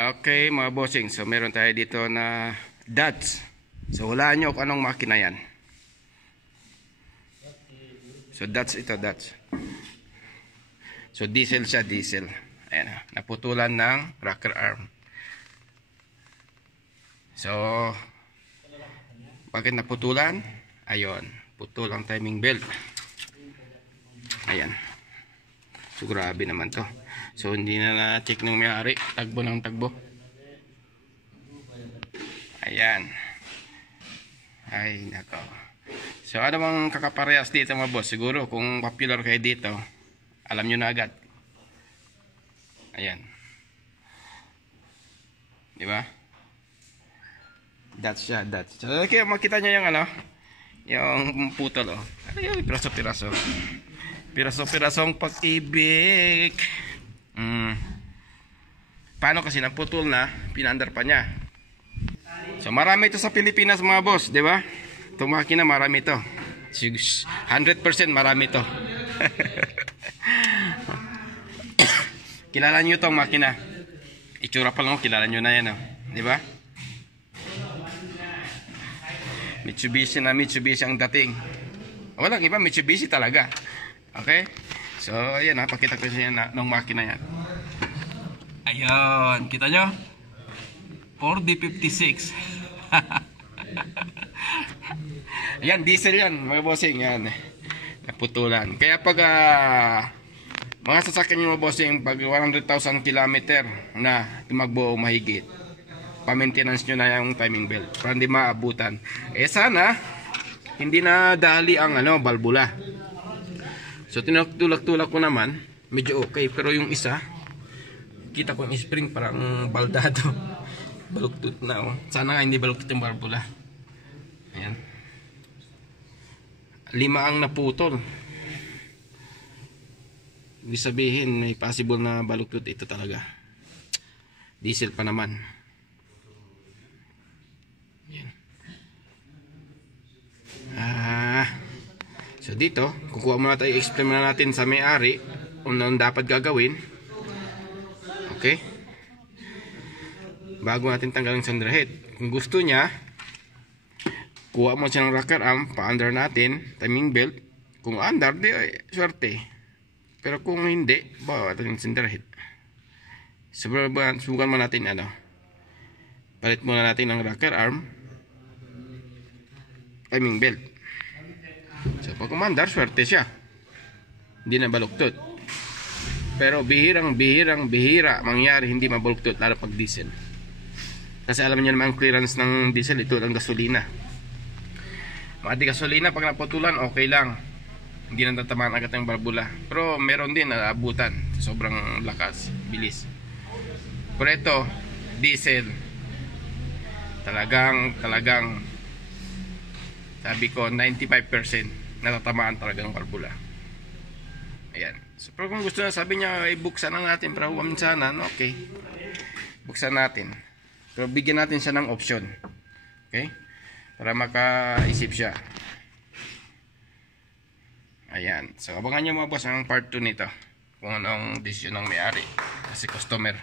Okay mga bossing, so meron tayo dito na Dodge. So hulaan nyo kung anong makina yan. So Dodge ito, Dodge. So diesel siya, diesel. Ayan, naputulan ng rocker arm. So bakit naputulan? Ayun, putol ang timing belt. Ayan. So grabe naman to. So hindi na na-check ng may-ari. Tagbo ng tagbo. Ayan. Ay nako. So ano bang kakaparehas dito mga boss? Siguro kung popular kayo dito, alam nyo na agad. Ayan. Diba? That's siya, that's. So kaya makita nyo yung ano, yung putol oh. Ano yung piraso-piraso? Piraso-pirasong pag-ibig. Paano kasi naputol na, pinaandar pa niya. So marami ito sa Pilipinas mga boss, di ba? Itong makina marami ito. 100% marami ito. Kilala nyo itong makina. Itsura pa lang, kilala nyo na yan, oh. Di ba? Mitsubishi na Mitsubishi ang dating. Walang iba, Mitsubishi talaga. Okay? So, ayan ha, pakita ko siya ng makina yan. Ayan, kita nyo? 4D56. Ayan, diesel yan, mga bossing. Yan, naputulan. Kaya pag mga sasakyan nyo mga bossing, pag 100,000 kilometer na tumagbo mahigit, pa-maintenance nyo na yung timing belt para hindi maabutan. Eh sana, hindi na dali ang balbula. So tinutulak-tulak ko naman, medyo okay, pero yung isa, kita ko yung spring parang baldado. Baluktot na oh. Sana nga hindi baluktot yung barbula. Ayan. 5 ang naputol. Hindi sabihin may possible na baluktot ito talaga. Diesel pa naman. Ayan. So dito, kukuha muna tayo, explain muna natin sa may-ari kung ano dapat gagawin. Okay? Bago natin tanggalin sa underhead. Kung gusto niya, kuha mo siya ng rocker arm, pa-under natin, timing belt. Kung under, di swerte. Pero kung hindi, bawa natin sa underhead. Subukan mo natin palit muna natin ng rocker arm, timing belt. So pag umandar, swerte siya. Hindi na baluktot. Pero bihira mangyari hindi mabaluktot, lalo pag diesel. Kasi alam niyo naman ang clearance ng diesel, ito ang gasolina. Mga gasolina pag naputulan, okay lang. Hindi na tatamaan agad ng barbula. Pero meron din na abutan. Sobrang lakas, bilis. Pero ito, diesel. Talagang sabi ko 95% natatamaan talaga ng barbula. Ayan. So pero kung gusto na, sabi niya ibuksan na natin para huwaminsanan, okay, buksan natin. Pero bigyan natin siya ng option. Okay? Para makaisip siya. Ayan. So abangan nyo mga boss ang part 2 nito, kung anong decision ng may-ari kasi customer.